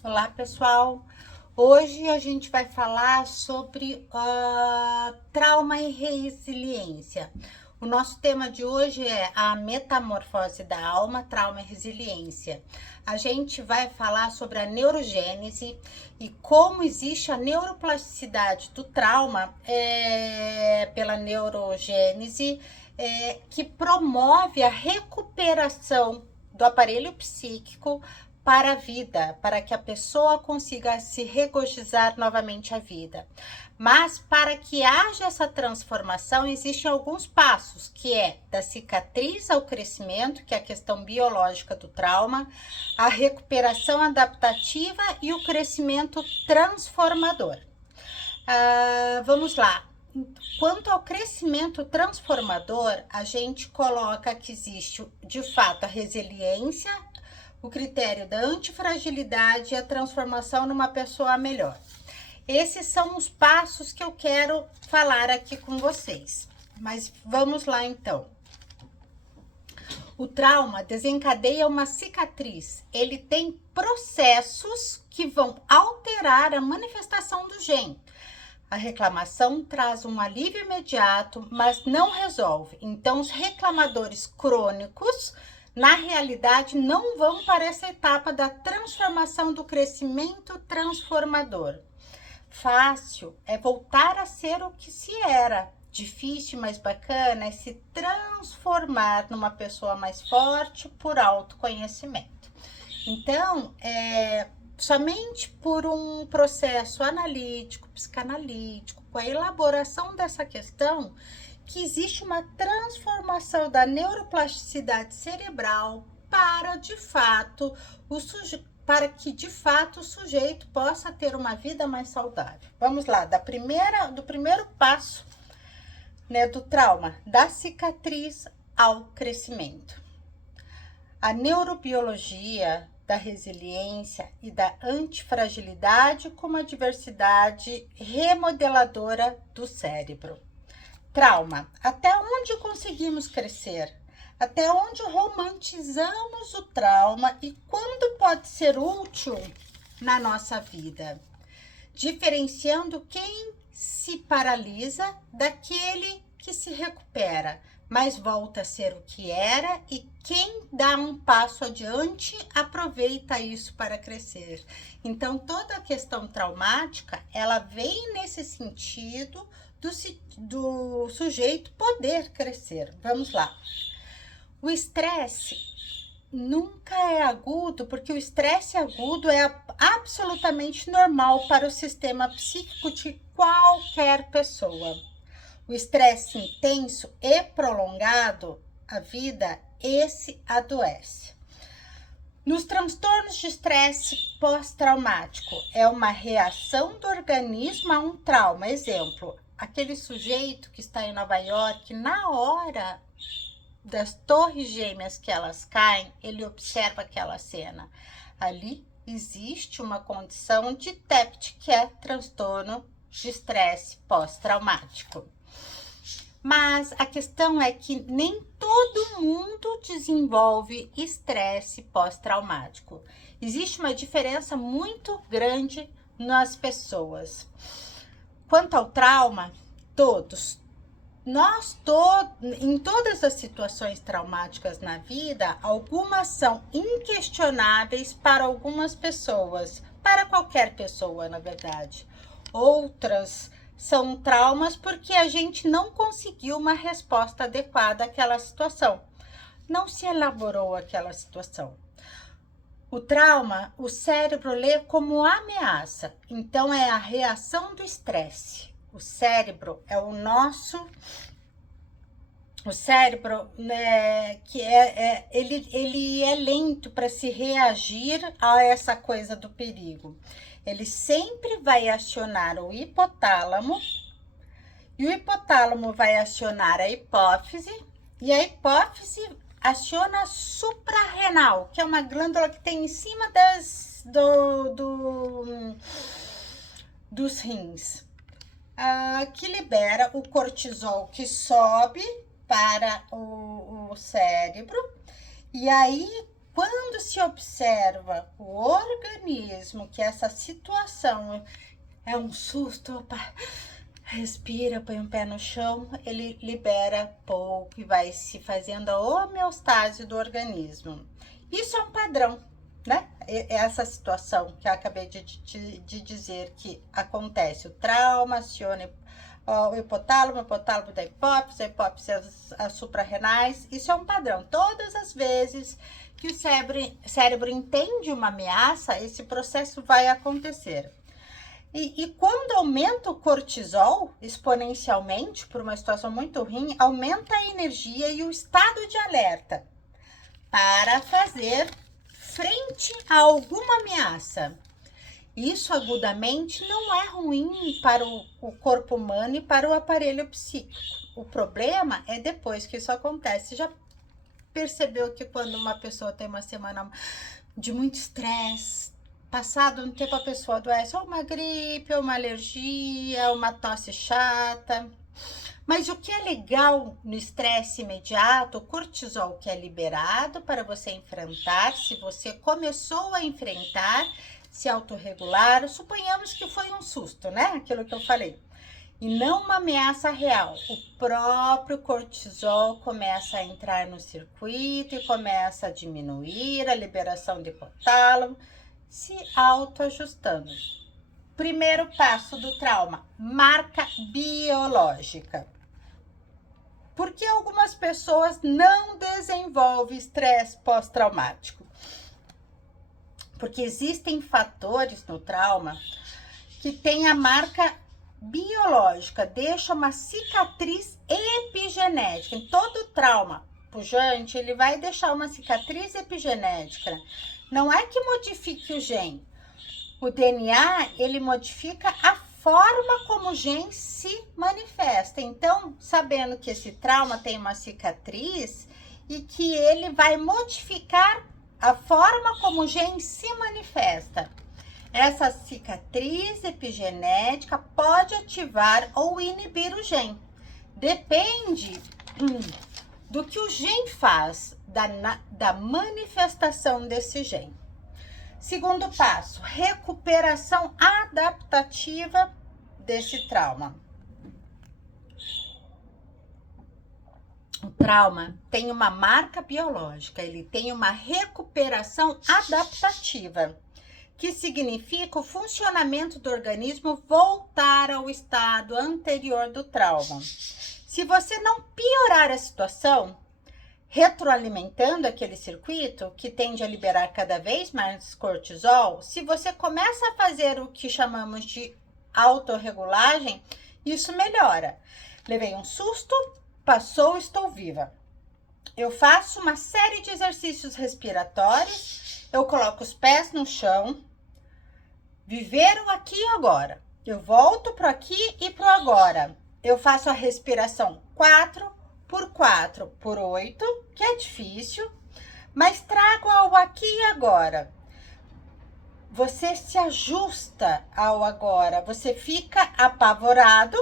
Olá, pessoal. Hoje a gente vai falar sobre trauma e resiliência. O nosso tema de hoje é a metamorfose da alma, trauma e resiliência. A gente vai falar sobre a neurogênese e como existe a neuroplasticidade do trauma pela neurogênese, que promove a recuperação do aparelho psíquico para a vida, para que a pessoa consiga se regozijar novamente a vida. Mas para que haja essa transformação, existem alguns passos, que é da cicatriz ao crescimento, que é a questão biológica do trauma, a recuperação adaptativa e o crescimento transformador. Vamos lá. Quanto ao crescimento transformador, a gente coloca que existe, de fato, a resiliência, o critério da antifragilidade e a transformação numa pessoa melhor. Esses são os passos que eu quero falar aqui com vocês. Mas vamos lá então. O trauma desencadeia uma cicatriz. Ele tem processos que vão alterar a manifestação do gene. A reclamação traz um alívio imediato, mas não resolve. Então, os reclamadores crônicos, na realidade, não vão para essa etapa da transformação do crescimento transformador. Fácil é voltar a ser o que se era. Difícil, mas bacana é se transformar numa pessoa mais forte por autoconhecimento. Então, somente por um processo analítico, psicanalítico, com a elaboração dessa questão, que existe uma transformação da neuroplasticidade cerebral para, de fato, para que de fato o sujeito possa ter uma vida mais saudável. Vamos lá, do primeiro passo, né, do trauma, da cicatriz ao crescimento. A neurobiologia da resiliência e da antifragilidade como a diversidade remodeladora do cérebro. Trauma. Até onde conseguimos crescer? Até onde romantizamos o trauma e quando pode ser útil na nossa vida? Diferenciando quem se paralisa daquele que se recupera, mas volta a ser o que era, e quem dá um passo adiante aproveita isso para crescer. Então, toda a questão traumática, ela vem nesse sentido do sujeito poder crescer. Vamos lá. O estresse nunca é agudo, porque o estresse agudo é absolutamente normal para o sistema psíquico de qualquer pessoa. O estresse intenso e prolongado, a vida, esse adoece. Nos transtornos de estresse pós-traumático, é uma reação do organismo a um trauma. Exemplo, aquele sujeito que está em Nova York, na hora das torres gêmeas que elas caem, ele observa aquela cena. Ali existe uma condição de TEPT, que é transtorno de estresse pós-traumático. Mas a questão é que nem todo mundo desenvolve estresse pós-traumático. Existe uma diferença muito grande nas pessoas. Quanto ao trauma, em todas as situações traumáticas na vida, algumas são inquestionáveis para algumas pessoas, para qualquer pessoa, na verdade. Outras são traumas porque a gente não conseguiu uma resposta adequada àquela situação. Não se elaborou aquela situação. O trauma, o cérebro lê como ameaça, então é a reação do estresse. O cérebro é o cérebro, né, que ele é lento para se reagir a essa coisa do perigo. Ele sempre vai acionar o hipotálamo, e o hipotálamo vai acionar a hipófise, e a hipófise aciona a suprarrenal, que é uma glândula que tem em cima dos rins, que libera o cortisol, que sobe para o cérebro. E aí, quando se observa o organismo, que essa situação é um susto, opa, respira, põe um pé no chão, ele libera pouco e vai se fazendo a homeostase do organismo. Isso é um padrão, né? Essa situação que eu acabei de dizer que acontece, o trauma aciona o hipotálamo da hipófise, a hipófise as suprarrenais, isso é um padrão. Todas as vezes que o cérebro entende uma ameaça, esse processo vai acontecer. E quando aumenta o cortisol exponencialmente, por uma situação muito ruim, aumenta a energia e o estado de alerta para fazer frente a alguma ameaça. Isso agudamente não é ruim para o corpo humano e para o aparelho psíquico. O problema é depois que isso acontece. Já percebeu que quando uma pessoa tem uma semana de muito estresse, passado um tempo a pessoa adoece, ou uma gripe, ou uma alergia, uma tosse chata. Mas o que é legal no estresse imediato, o cortisol que é liberado para você enfrentar, se você começou a enfrentar, se autorregular, suponhamos que foi um susto, né? Aquilo que eu falei. E não uma ameaça real. O próprio cortisol começa a entrar no circuito e começa a diminuir a liberação de hipotálamo, se autoajustando. Primeiro passo do trauma, marca biológica. Por que algumas pessoas não desenvolvem estresse pós-traumático? Porque existem fatores no trauma que têm a marca biológica, deixa uma cicatriz epigenética. Em todo trauma pujante, ele vai deixar uma cicatriz epigenética. Não é que modifique o gene. O DNA, ele modifica a forma como o gene se manifesta. Então, sabendo que esse trauma tem uma cicatriz e que ele vai modificar a forma como o gene se manifesta. Essa cicatriz epigenética pode ativar ou inibir o gene. Depende do que o gene faz, da manifestação desse gene. Segundo passo, recuperação adaptativa desse trauma. O trauma tem uma marca biológica, ele tem uma recuperação adaptativa, que significa o funcionamento do organismo voltar ao estado anterior do trauma. Se você não piorar a situação, retroalimentando aquele circuito que tende a liberar cada vez mais cortisol, se você começa a fazer o que chamamos de autorregulagem, isso melhora. Levei um susto, passou, estou viva. Eu faço uma série de exercícios respiratórios, eu coloco os pés no chão, viver o aqui e agora. Eu volto pro aqui e pro agora. Eu faço a respiração 4x4x8, que é difícil, mas trago ao aqui e agora. Você se ajusta ao agora, você fica apavorado,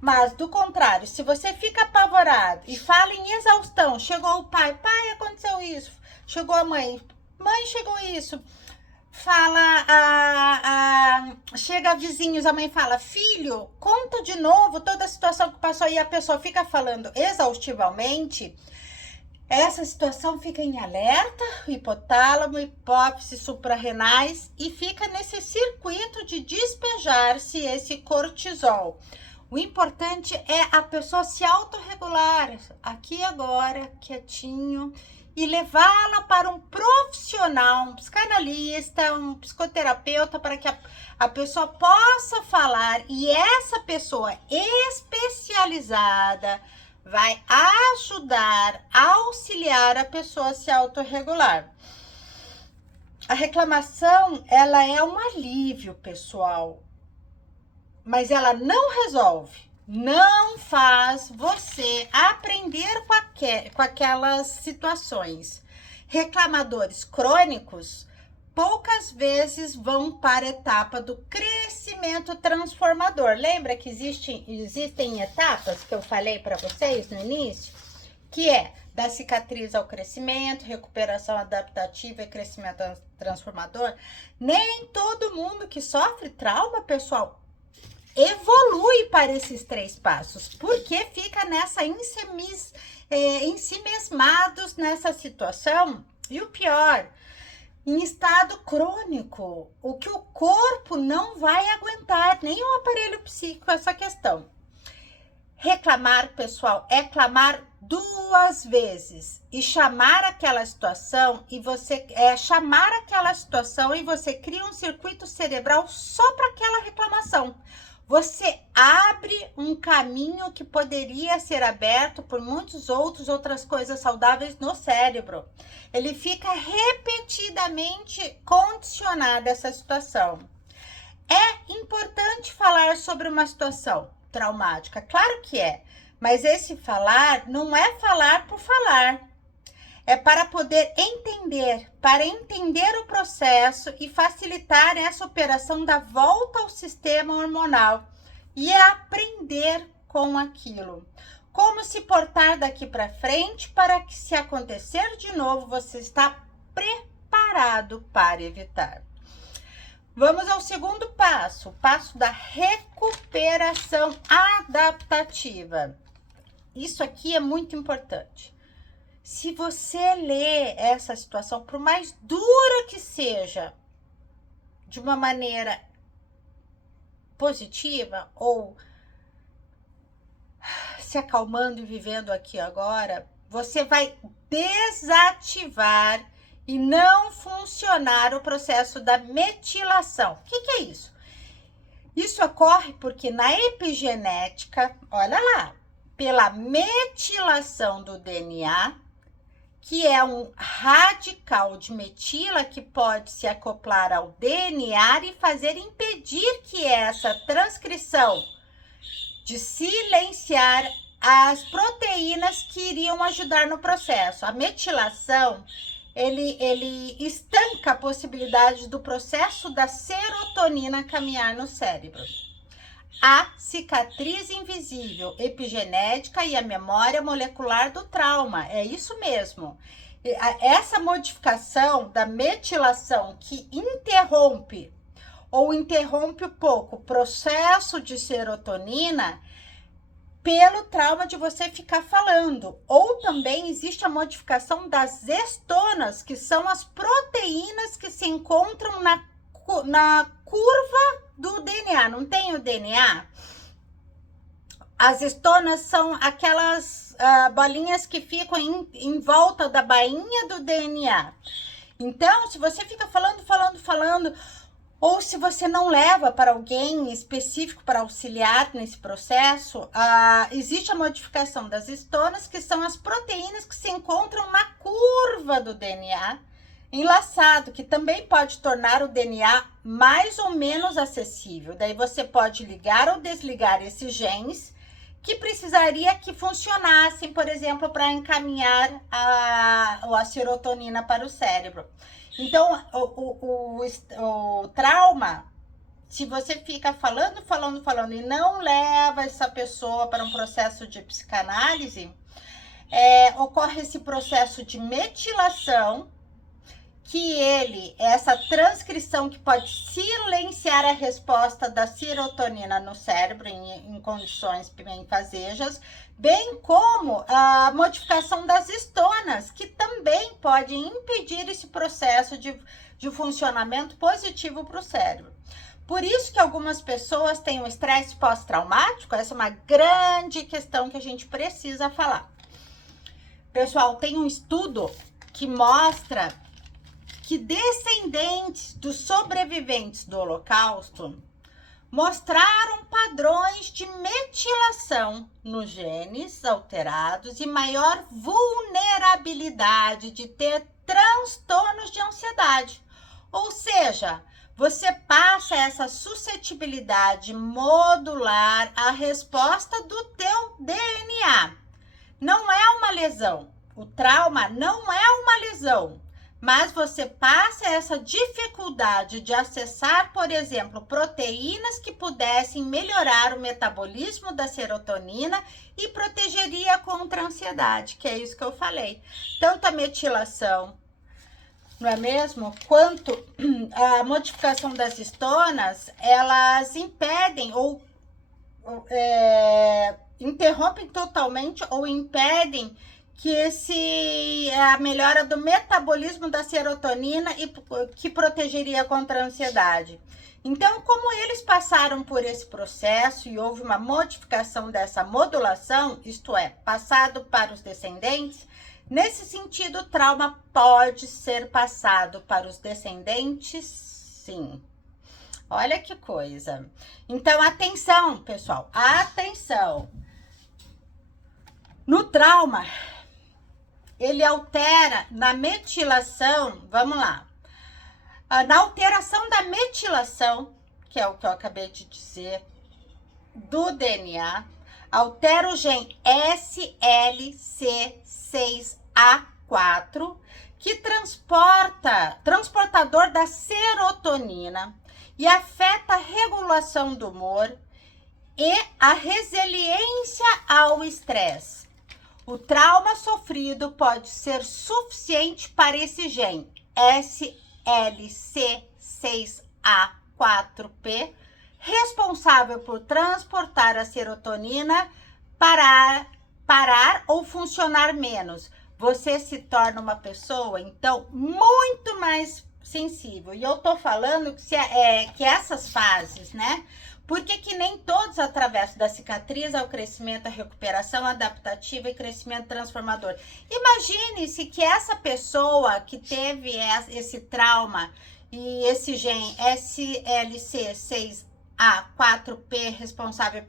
mas do contrário, se você fica apavorado e fala em exaustão, chegou o pai, aconteceu isso, chegou a mãe, chegou isso, chega vizinhos, a mãe fala, filho, conta de novo toda a situação que passou e a pessoa fica falando exaustivamente, essa situação fica em alerta, hipotálamo, hipófise, suprarrenais e fica nesse circuito de despejar-se esse cortisol. O importante é a pessoa se autorregular, aqui agora, quietinho, e levá-la para um profissional, um psicanalista, um psicoterapeuta, para que a pessoa possa falar e essa pessoa especializada vai ajudar, auxiliar a pessoa a se autorregular. A reclamação, ela é um alívio, pessoal, mas ela não resolve. Não faz você aprender com aquelas situações. Reclamadores crônicos poucas vezes vão para a etapa do crescimento transformador. Lembra que existem etapas que eu falei para vocês no início? Que é da cicatriz ao crescimento, recuperação adaptativa e crescimento transformador. Nem todo mundo que sofre trauma, pessoal, evolui para esses 3 passos, porque fica nessa ensimesmados nessa situação. E o pior, em estado crônico, o que o corpo não vai aguentar, nem o aparelho psíquico, essa questão. Reclamar, pessoal, é clamar 2 vezes e chamar aquela situação e você cria um circuito cerebral só para aquela reclamação. Você abre um caminho que poderia ser aberto por outras coisas saudáveis no cérebro. Ele fica repetidamente condicionado a essa situação. É importante falar sobre uma situação traumática, claro que é, mas esse falar não é falar por falar. É para poder entender, o processo e facilitar essa operação da volta ao sistema hormonal e aprender com aquilo. Como se portar daqui para frente para que, se acontecer de novo, você está preparado para evitar. Vamos ao segundo passo, o passo da recuperação adaptativa. Isso aqui é muito importante. Se você lê essa situação, por mais dura que seja, de uma maneira positiva ou se acalmando e vivendo aqui agora, você vai desativar e não funcionar o processo da metilação. O que é isso? Isso ocorre porque na epigenética, olha lá, pela metilação do DNA, que é um radical de metila que pode se acoplar ao DNA e impedir que essa transcrição de silenciar as proteínas que iriam ajudar no processo. A metilação, ele estanca a possibilidade do processo da serotonina caminhar no cérebro. A cicatriz invisível, epigenética e a memória molecular do trauma. É isso mesmo. Essa modificação da metilação que interrompe um pouco o processo de serotonina pelo trauma de você ficar falando. Ou também existe a modificação das estonas, que são as proteínas que se encontram na curva do DNA. Não tem o DNA? As estonas são aquelas bolinhas que ficam em volta da bainha do DNA. Então, se você fica falando, ou se você não leva para alguém específico para auxiliar nesse processo, existe a modificação das estonas, que são as proteínas que se encontram na curva do DNA, enlaçado, que também pode tornar o DNA mais ou menos acessível. Daí você pode ligar ou desligar esses genes que precisaria que funcionassem, por exemplo, para encaminhar a serotonina para o cérebro. Então, o trauma, se você fica falando e não leva essa pessoa para um processo de psicanálise, ocorre esse processo de metilação, que essa transcrição que pode silenciar a resposta da serotonina no cérebro em condições benfazejas, bem como a modificação das estonas, que também pode impedir esse processo de funcionamento positivo para o cérebro. Por isso que algumas pessoas têm um estresse pós-traumático. Essa é uma grande questão que a gente precisa falar. Pessoal, tem um estudo que mostra que descendentes dos sobreviventes do Holocausto mostraram padrões de metilação nos genes alterados e maior vulnerabilidade de ter transtornos de ansiedade. Ou seja, você passa essa suscetibilidade modular à resposta do teu DNA. Não é uma lesão. O trauma não é uma lesão, mas você passa essa dificuldade de acessar, por exemplo, proteínas que pudessem melhorar o metabolismo da serotonina e protegeria contra a ansiedade, que é isso que eu falei. Tanto a metilação, não é mesmo? Quanto a modificação das histonas, elas impedem ou interrompem totalmente ou impedem que a melhora do metabolismo da serotonina e que protegeria contra a ansiedade. Então, como eles passaram por esse processo e houve uma modificação dessa modulação, isto é, passado para os descendentes, nesse sentido, o trauma pode ser passado para os descendentes, sim. Olha que coisa. Então, atenção, pessoal, atenção. No trauma, ele altera na metilação, vamos lá. Na alteração da metilação, que é o que eu acabei de dizer, do DNA, altera o gene SLC6A4, que transportador da serotonina, e afeta a regulação do humor e a resiliência ao estresse. O trauma sofrido pode ser suficiente para esse gene SLC6A4P, responsável por transportar a serotonina, parar ou funcionar menos. Você se torna uma pessoa, então, muito mais sensível. E eu tô falando que essas fases, né? Porque que nem todos atravessam da cicatriz ao crescimento, a recuperação adaptativa e crescimento transformador. Imagine-se que essa pessoa que teve esse trauma e esse gene SLC6A4P responsável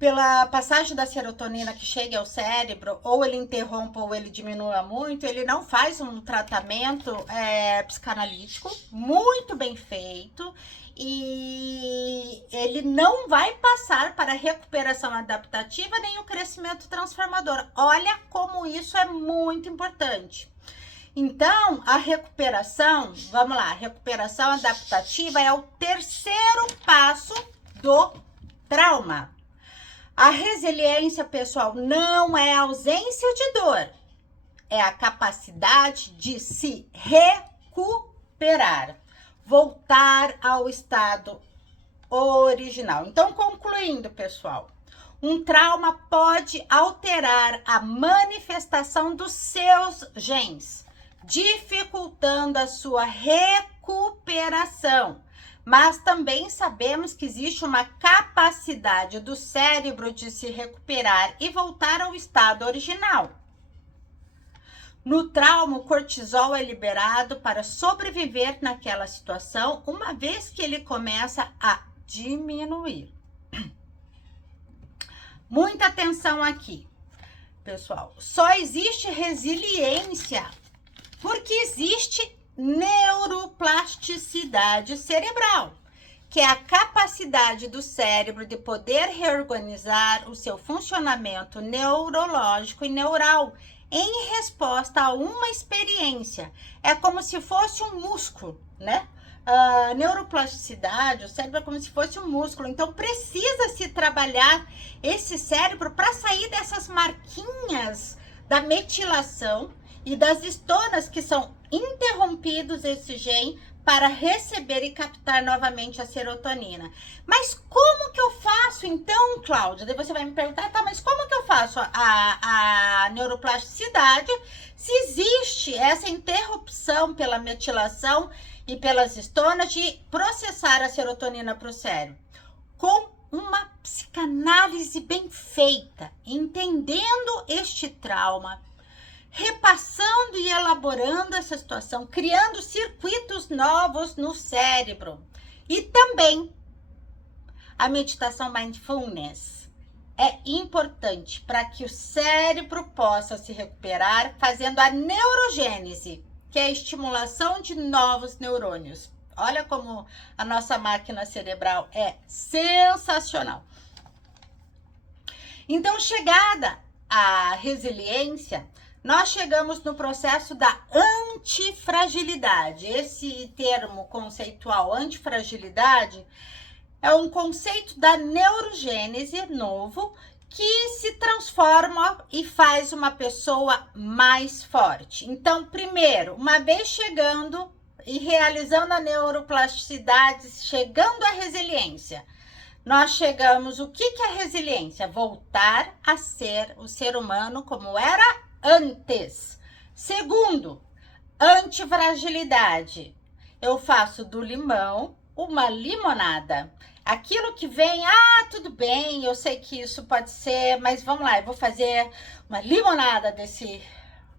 pela passagem da serotonina que chega ao cérebro, ou ele interrompa ou ele diminua muito, ele não faz um tratamento psicanalítico muito bem feito e ele não vai passar para a recuperação adaptativa nem o crescimento transformador. Olha como isso é muito importante. Então, a recuperação, vamos lá, a recuperação adaptativa é o terceiro passo do trauma. A resiliência, pessoal, não é a ausência de dor, é a capacidade de se recuperar, voltar ao estado original. Então, concluindo, pessoal, um trauma pode alterar a manifestação dos seus genes, dificultando a sua recuperação. Mas também sabemos que existe uma capacidade do cérebro de se recuperar e voltar ao estado original. No trauma, o cortisol é liberado para sobreviver naquela situação, uma vez que ele começa a diminuir. Muita atenção aqui, pessoal. Só existe resiliência porque existe neuroplasticidade cerebral, que é a capacidade do cérebro de poder reorganizar o seu funcionamento neurológico e neural em resposta a uma experiência. É como se fosse um músculo, né? A neuroplasticidade, o cérebro é como se fosse um músculo, então precisa se trabalhar esse cérebro para sair dessas marquinhas da metilação e das histonas que são interrompidos esse gene para receber e captar novamente a serotonina. Mas como que eu faço então, Cláudia? Daí você vai me perguntar, tá, mas como que eu faço a neuroplasticidade se existe essa interrupção pela metilação e pelas histonas de processar a serotonina para o cérebro? Com uma psicanálise bem feita, entendendo este trauma, repassando e elaborando essa situação, criando circuitos novos no cérebro. E também a meditação mindfulness é importante para que o cérebro possa se recuperar, fazendo a neurogênese, que é a estimulação de novos neurônios. Olha como a nossa máquina cerebral é sensacional. Então, chegada à resiliência, nós chegamos no processo da antifragilidade. Esse termo conceitual, antifragilidade, é um conceito da neurogênese novo que se transforma e faz uma pessoa mais forte. Então, primeiro, uma vez chegando e realizando a neuroplasticidade, chegando à resiliência, nós chegamos, o que é resiliência? Voltar a ser o ser humano como era antes. Segundo, antifragilidade. Eu faço do limão uma limonada. Aquilo que vem, tudo bem, eu sei que isso pode ser, mas vamos lá, eu vou fazer uma limonada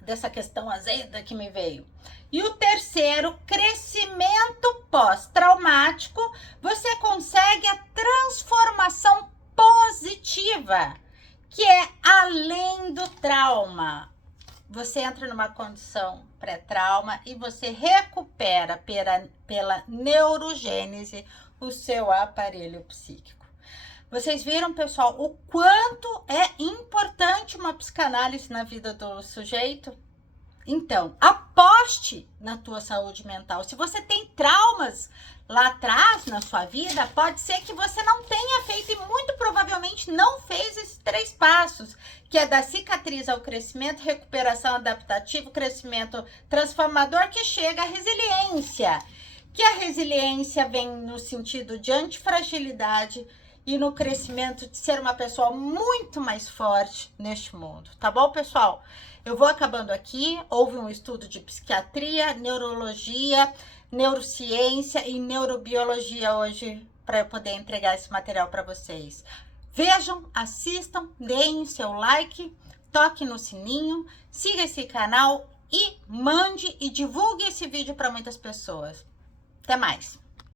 dessa questão azeda que me veio. E o terceiro, crescimento pós-traumático, você consegue a transformação positiva, que é além do trauma. Você entra numa condição pré-trauma e você recupera pela neurogênese o seu aparelho psíquico. Vocês viram, pessoal, o quanto é importante uma psicanálise na vida do sujeito? Então, aposte na tua saúde mental. Se você tem traumas lá atrás na sua vida, pode ser que você não tenha feito e muito provavelmente não fez esses 3 passos, que é da cicatriz ao crescimento, recuperação adaptativa, crescimento transformador, que chega à resiliência. Que a resiliência vem no sentido de antifragilidade e no crescimento de ser uma pessoa muito mais forte neste mundo. Tá bom, pessoal? Eu vou acabando aqui. Houve um estudo de psiquiatria, neurologia, neurociência e neurobiologia hoje para eu poder entregar esse material para vocês. Vejam, assistam, deem seu like, toque no sininho, siga esse canal e mande e divulgue esse vídeo para muitas pessoas. Até mais!